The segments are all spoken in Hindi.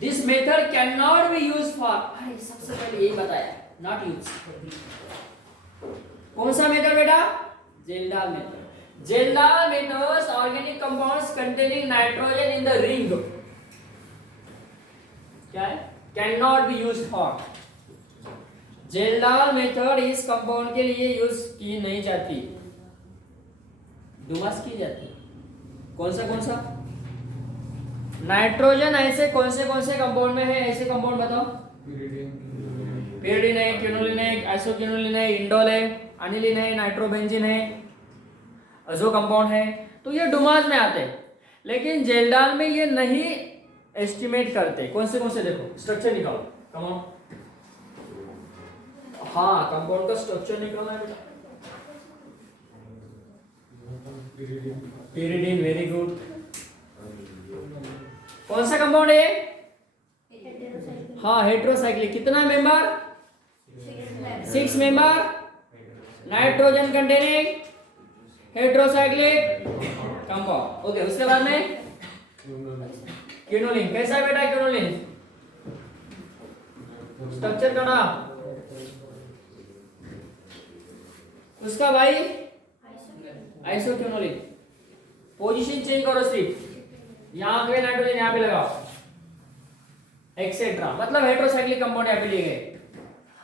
This method can not be use for, सबसे पहले यही बताया, नॉट यूज। कौन सा मेथड बेटा? Kjeldahl method. Kjeldahl methods organic compounds containing nitrogen in the ring क्या है? Can not be use for. Kjeldahl method इस कंपाउंड के लिए यूज की नहीं जाती, डुमस की जाती। कौन सा नाइट्रोजन ऐसे कौन से कंपाउंड में है? ऐसे कंपाउंड बताओ। pyridine है, क्विनोलिन है, आइसोक्विनोलिन है, इंडोल है, अनिलीन है, नाइट्रोबेंजीन है, अजो कंपाउंड है, तो ये डुमास में आते हैं। लेकिन जेल्डाल में ये नहीं एस्टिमेट करते। कौन से देखो स्ट्रक्चर निकालो, कम ऑन। हाँ, कंपाउंड का स्ट्रक्चर निकालना है बेटा। pyridine, very good. कौन सा कंपाउंड है? हाँ, हेटेरोसाइक्लिक। कितना member? 6 member, nitrogen containing heterocyclic compound. Okay, उसके बाद में क्विनोलिन। कैसा है बेटा क्विनोलिन? स्ट्रक्चर का नाम उसका भाई आइसोक्विनोलिन। पोजीशन चेंज करो सिर्फ, यहां पे नाइट्रोजन यहां पे लगाओ, एक्सेट्रा, मतलब हेटेरोसाइक्लिक कंपाउंड यहां पे लिए गए।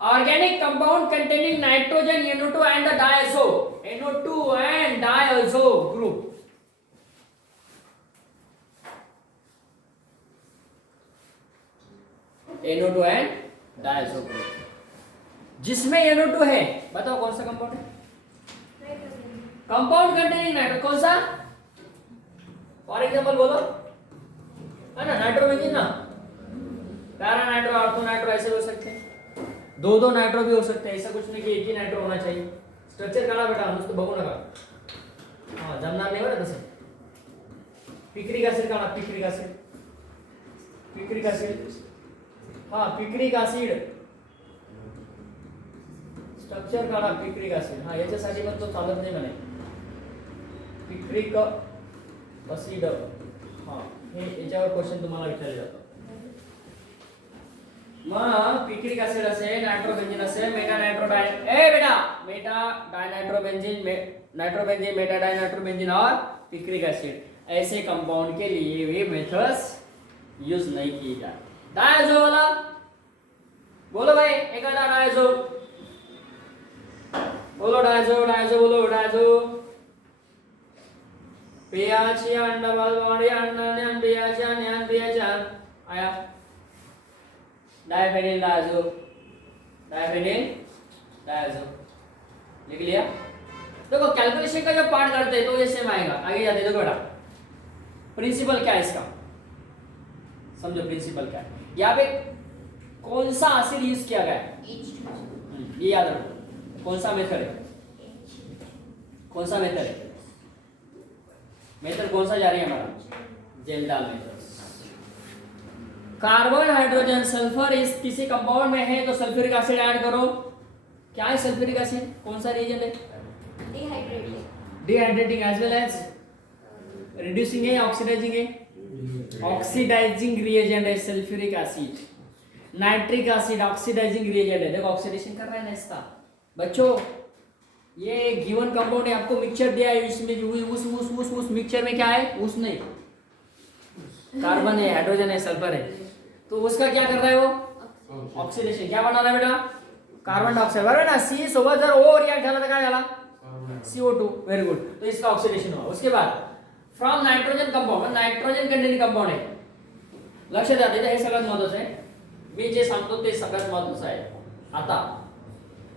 Organic compound containing nitrogen NO2 and the diazo, NO2 and diazo group. NO2 and diazo group. जिसमें NO2 है, बताओ कौन सा कंपाउंड है? कंपाउंड कंटेनिंग नाइट्रो, कौन सा? फॉर एग्जांपल बोलो, है ना, नाइट्रोबेंजीन ना, पैरा नाइट्रो, ऑर्थो नाइट्रो, ऐसे हो सकते हैं। दो नाइट्रो भी हो सकते हैं, ऐसा कुछ नहीं कि एक ही नाइट्रो होना चाहिए। स्ट्रक्चर काढा बेटा, नुसतं बघू नका, हां जमणार नाही बरं तसं। पिक्रिक ऍसिड काढा, पिक्रिक ऍसिड, हां पिक्रिक ऍसिड, स्ट्रक्चर काढा पिक्रिक ऍसिड। हां, याच्यासाठी पण तो चालत नाही म्हणे, पिक्रिक ऍसिड। हां, हे याच्यावर क्वेश्चन तुम्हाला विचारले जातो। मग पिक्रिक ऍसिड असेल, नायट्रोबेंजीन असेल, मेटा नाइट्रोडाइन, ए बेटा, Meta dinitrobenzene, nitrobenzene, Meta dinitrobenzene और पिक्रिक एसिड, ऐसे कंपाउंड के लिए वे मेथड्स यूज नहीं किए जाते। डायज़ो वाला बोलो भाई, एक आधा डायज़ो बोलो, डायज़ो बोलो, डायज़ो। पियाची अंडा बॉडी अंडा पियाची न्यान पियाचा आया डायफेनिल डायज़ो, डायफेनिल डायज़ो, लिख लिया। देखो कैलकुलेशन का जब पार्ट करते हैं तो ये सेम आएगा। आगे जाते देखो बेटा, प्रिंसिपल क्या है इसका, समझो प्रिंसिपल क्या है। यहाँ पे कौन सा एसिड यूज किया गया है, ये याद रखो। कौन सा मेथड है, कौन सा मेथड है, मेथड कौन सा जा रही है हमारा, जेल्डाल मेथड। कार्बन हाइड्रोजन सल्फर इस किसी कंपाउंड में है तो सल्फ्यूरिक एसिड ऐड करो। क्या है सल्फ्यूरिक एसिड, कौन सा रिएजेंट है? Dehydrating as well as reducing है, ऑक्सीडाइजिंग है, ऑक्सीडाइजिंग रिएजेंट है sulphuric acid. Nitric acid oxidising reagent है, देखो ऑक्सीडेशन कर रहा है ना इसका। बच्चों ये गिवन कंपाउंड है, आपको मिक्सचर दिया है, इसमें उस मिक्सचर में क्या है, उस नहीं, कार्बन है, हाइड्रोजन है, सल्फर है, तो उसका क्या कर रहा है वो, ऑक्सीडेशन। क्या बना रहा है बेटा, कार्बन डाइऑक्साइड, बराबर ना। सी सोबत जर ओ रिएक्ट झाला तर काय झाला, CO2, वेरी गुड, तो इसका ऑक्सीडेशन हुआ। उसके बाद from nitrogen compound, nitrogen containing compound आहे, लक्ष द्या, हे सगळ्यात महत्त्वाचं आहे, मी जे सांगतो ते सगळ्यात महत्त्वाचं आहे। आता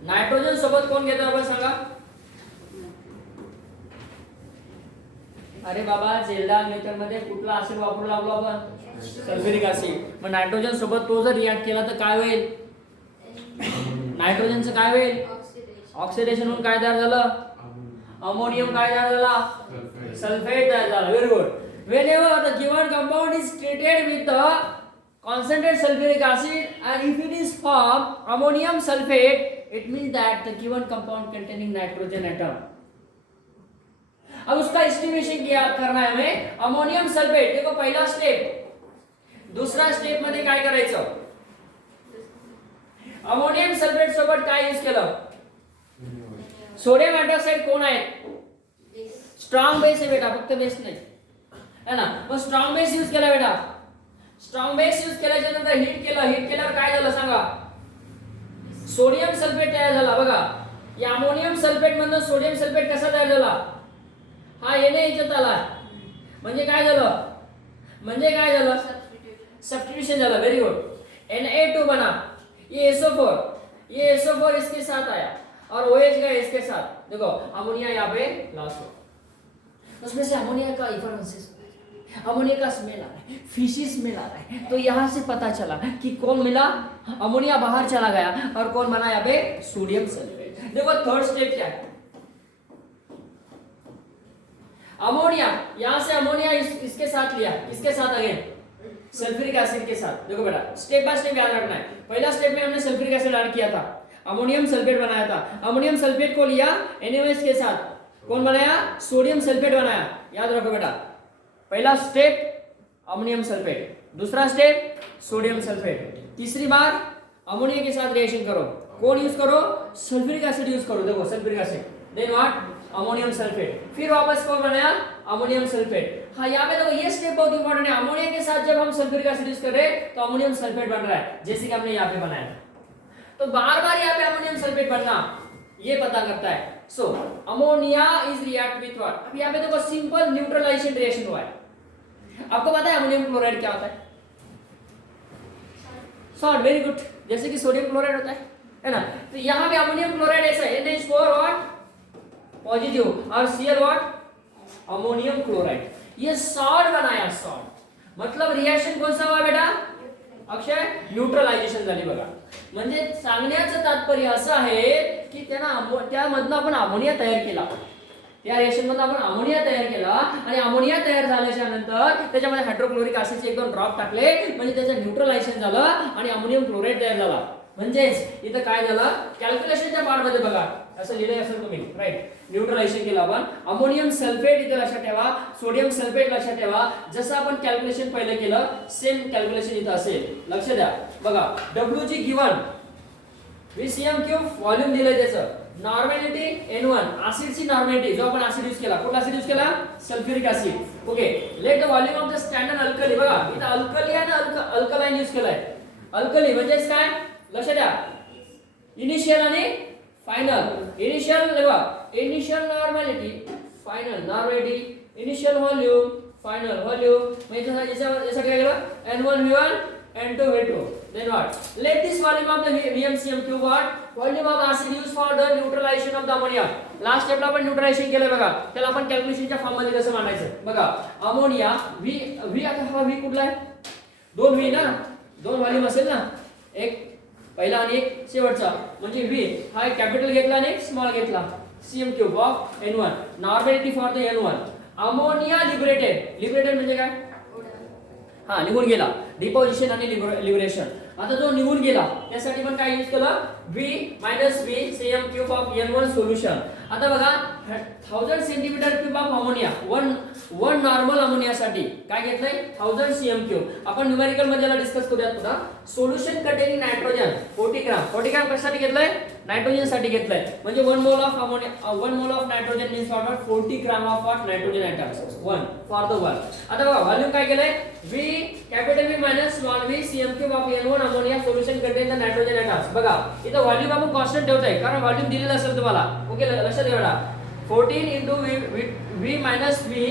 नाइट्रोजन सोबत कोण घेतो आपण सांगा? अरे बाबा, जेल्डाल मेथड मध्ये कुठला ऍसिड वापरू लागलो आपण, सल्फ्यूरिक ऍसिड। मग नाइट्रोजन सोबत तो जर रिएक्ट केला तर काय होईल, नाइट्रोजनचं काय होईल, ऑक्सिडेशन होऊन काय तयार झालं, अमोनियम काय तयार झाला, सल्फेट तयार झाला, very good. whenever the given compound is treated with the concentrated sulfuric acid and if it is formed ammonium sulfate, it means that the given compound containing nitrogen atom। अब उसका एस्टिमेशन किया करना है हमें, अमोनियम सल्फेट, देखो पहला स्टेप, दुसऱ्या स्टेप मध्ये काय करायचं, अमोनियम सल्फेट सोबत काय यूज केलं, सोडियम हायड्रॉक्साइड कोण आहे, स्ट्रॉंग बेस आहे बेटा, फक्त बेस नाही है ना, मग स्ट्रॉंग बेस यूज केला बेटा, स्ट्रॉंग बेस यूज केल्याच्या नंतर हीट केल्यावर काय झालं सांगा, सोडियम सल्फेट तयार झाला बघा, या अमोनियम सल्फेट मधून सोडियम सल्फेट कसा तयार झाला, हा येणे याच्यात आला, म्हणजे काय झालं, सब्स्टिट्यूशन झालं, वेरी गुड, Na2 बना, ये SO4 इसके साथ आया और OH गया इसके साथ, देखो अमोनिया यहाँ पे लॉस हो, उसमें से अमोनिया का इफरेंसेस, अमोनिया का स्मेल आ रहा है, फिशी स्मेल आ रहा है, तो यहाँ से पता चला कि कौन मिला, अमोनिया बाहर चला गया और कौन बना यहाँ पे, सोडियम सल्फेट। देखो थर्ड स्टेप क्या है, अमोनिया, यहां से अमोनिया इसके साथ लिया, किसके साथ, अगेन सल्फ्यूरिक एसिड के साथ। देखो बेटा स्टेप बाय स्टेप याद रखना है, पहला स्टेप में हमने सल्फ्यूरिक एसिड ऐड किया था, अमोनियम सल्फेट बनाया था, अमोनियम सल्फेट को लिया NaOH के साथ, कौन बनाया, सोडियम सल्फेट बनाया, याद रखो बेटा, पहला स्टेप अमोनियम सल्फेट, दूसरा स्टेप सोडियम सल्फेट, तीसरी बार अमोनिया के साथ रिएक्शन करो, कौन यूज करो, सल्फ्यूरिक एसिड यूज करो, देखो sulphuric acid, then what, ammonium sulphate, फिर वापस कौन बनाया, अमोनियम सल्फेट। हाँ यहाँ पे देखो ये स्टेप बहुत इंपॉर्टेंट है, अमोनिया के साथ जब हम सल्फ्यूरिक एसिड यूज कर रहे हैं तो अमोनियम सल्फेट बन रहा है, जैसे कि हमने यहाँ पे बनाया था, तो बार बार यहाँ पे अमोनियम सल्फेट बनना ये पता करता है। So ammonia is react with what, अब यहाँ पे देखो सिंपल न्यूट्रलाइजेशन रिएक्शन हुआ है, आपको पता है अमोनियम क्लोराइड क्या होता है, सॉल्ट, वेरी गुड, जैसे कि सोडियम क्लोराइड होता है ना, तो यहाँ पे अमोनियम क्लोराइड ऐसा है, NH4 व्हाट पॉजिटिव और Cl व्हाट अमोनियम क्लोराइड, ये सॉल्ट बनाया, सॉल्ट मतलब रिएक्शन कोणसा हुआ बेटा, अक्षय न्यूट्रलायझेशन झाली बघा, म्हणजे सांगण्याचं तात्पर्य असं आहे की त्यामधनं आपण अमोनिया तयार केला, त्या रिएक्शन मध्ये आपण अमोनिया तयार केला आणि अमोनिया तयार झाल्याच्या नंतर त्याच्यामध्ये हायड्रोक्लोरिक ऍसिडचे 1-2 ड्रॉप टाकले, म्हणजे त्याचं न्यूट्रलायझेशन झालं आणि अमोनियम क्लोराइड तयार झाला, म्हणजेच इथं काय झालं, कॅल्क्युलेशनच्या पार्ट मध्ये बघा असं लिहिलंय असेल तुम्ही, राईट, न्यूट्रलायझेशन केलं आपण, अमोनियम सल्फेट इथे लक्षात ठेवा, सोडियम सल्फेट लक्षात ठेवा, जसं आपण कॅल्क्युलेशन पहिले केलं सेम कॅल्क्युलेशन इथं असेल, लक्ष द्या बघा, Wg गिवन VCm³ व्हॉल्यूम दिलंय त्याचं, नॉर्मॅलिटी N1, ऍसिडची नॉर्मॅलिटी, जो आपण ऍसिड यूज केला, कुठला ऍसिड यूज केला, sulphuric acid, okay, let the volume of the standard alkali, बघा इथं अल्कली आणि अल्कलाइन यूज केलाय, अल्कली म्हणजेच काय, लक्ष द्या, इनिशियल आणि final, initial normality, final normality, initial volume, final volume, म्हणजे यासाठी काय केलं, N1 V1 N2 V2, then what, let this volume of the VMCm³ what, volume of acid used for the neutralization of the ammonia, last स्टेपला आपण न्यूट्रलायझेशन केलं बघा, त्याला आपण कॅल्क्युलेशनच्या फॉर्म मध्ये कसं मांडायचं बघा, अमोनिया V आता हा V कुठला आहे, 2 V ना, 2 व्हॉल्यूम असेल ना, एक पहिला आणि एक शेवटचा, म्हणजे V हा एक कॅपिटल घेतला आणि एक स्मॉल घेतला, Cm³ of N1, normality for the N1, ammonia liberated म्हणजे काय, हा निघून गेला, डिपॉझिशन आणि लिबरेशन, आता जो निघून गेला त्यासाठी पण काय यूज केलं, V - Cm³ of N1 solution, आता बघा 1000 cm³ of ammonia, one normal ammonia साठी काय घेतलंय 1000 cm³, आपण न्यूमेरिकल मध्ये डिस्कस करूया पुन्हा, सोल्युशन कंटेनिंग नायट्रोजन 40 ग्राम कशासाठी घेतलंय, नायट्रोजन साठी घेतलंय, म्हणजे 1 mole of ammonia, 1 mole of nitrogen means what, 40 gram of what, nitrogen atoms, 1 for the 1, आता बघा व्हॉल्यूम काय केलंय, V capital V minus small v Cm³ of N1 ammonia solution contain the nitrogen atoms, बघा इथं व्हॉल्यूम आपण कॉन्स्टंट ठेवतोय कारण व्हॉल्यूम दिलेलं असेल तुम्हाला, ओके लक्षात ठेवा, 14 into V minus V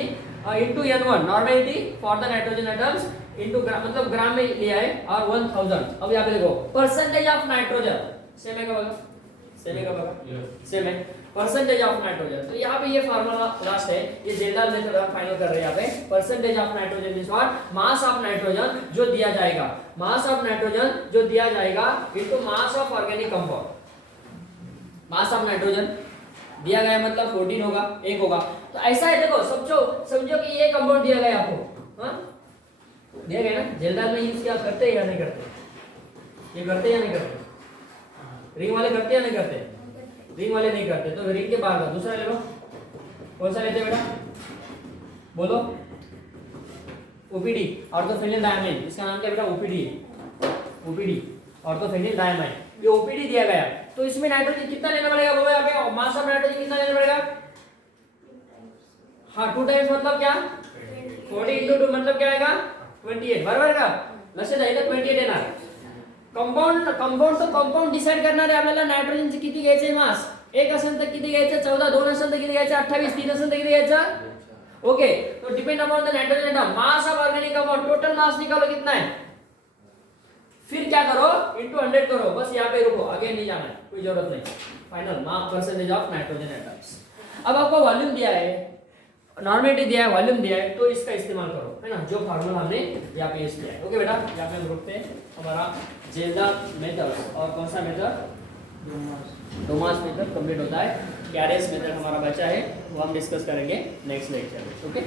into N1 normality for the nitrogen atoms into ग्राम, मतलब ग्राम में लिया है, और 1000, अब यहाँ पे देखो परसेंटेज ऑफ नाइट्रोजन, सेम है क्या बघा, सेम है, परसेंटेज ऑफ नाइट्रोजन, तो यहाँ पे ये फार्मूला लास्ट है, ये जेनरल मेथड हम फाइनल कर रहे हैं यहाँ पे, percentage of nitrogen means what, mass of nitrogen जो दिया जाएगा, मास ऑफ नाइट्रोजन जो दिया जाएगा into mass of organic compound, mass of nitrogen दिया गया मतलब 14 होगा, 1 होगा, तो ऐसा है, देखो समझो कि ये कंपाउंड दिया गया आपको, हाँ दिया गया ना, जेनरल में यूज क्या करते हैं या नहीं करते, ये करते या नहीं करते, रिंग वाले करते या नहीं करते, रिंग वाले नहीं करते, तो रिंग के बाहर का दूसरा ले लो, कौन सा लेते बेटा, बोलो, ओपीडी ऑर्थोफेनिल डायमाइन, इसका नाम क्या बेटा ओपीडी है, ओपीडी ऑर्थोफेनिल डायमाइन, ये ओपीडी दिया गया। तो इसमें नाइट्रोजन कितना लेना पड़ेगा बोलो यहाँ पे, मास ऑफ नाइट्रोजन कितना लेना पड़ेगा, हाँ 2 टाइम्स मतलब क्या 40 × 2 मतलब क्या आएगा 28 बरोबर का, लक्षात आहे इथं 28 येणार। कंपाऊंड तो कंपाऊंड डिसाइड करणार आहे आपल्याला नायट्रोजनचे किती घ्यायचे मास, 1 असेल तर किती घ्यायचं 14, 2 असेल तर किती घ्यायचं 28, 3 असेल तर किती घ्यायचं ओके। तो depend upon the nitrogen atom, mass of organic compound, total mass निकालो कितना है, फिर क्या करो इनटू 100 करो, बस यहाँ पे रुको, आगे नहीं जाना है, कोई जरूरत नहीं। Final mass percentage of nitrogen atoms. अब आपको वॉल्यूम दिया है, नॉर्मेलिटी दिया है, वॉल्यूम दिया है, तो इसका इस्तेमाल करो है ना, जो फार्मूला हमने यहाँ पे यूज किया है। ओके बेटा, यहाँ पे हम रुकते हैं, हमारा जेलर मेथड और कौन सा मेथड, डोमास मेथड कंप्लीट होता है। कैरेस मेथड हमारा बचा है, वो हम डिस्कस करेंगे नेक्स्ट लेक्चर में। ओके।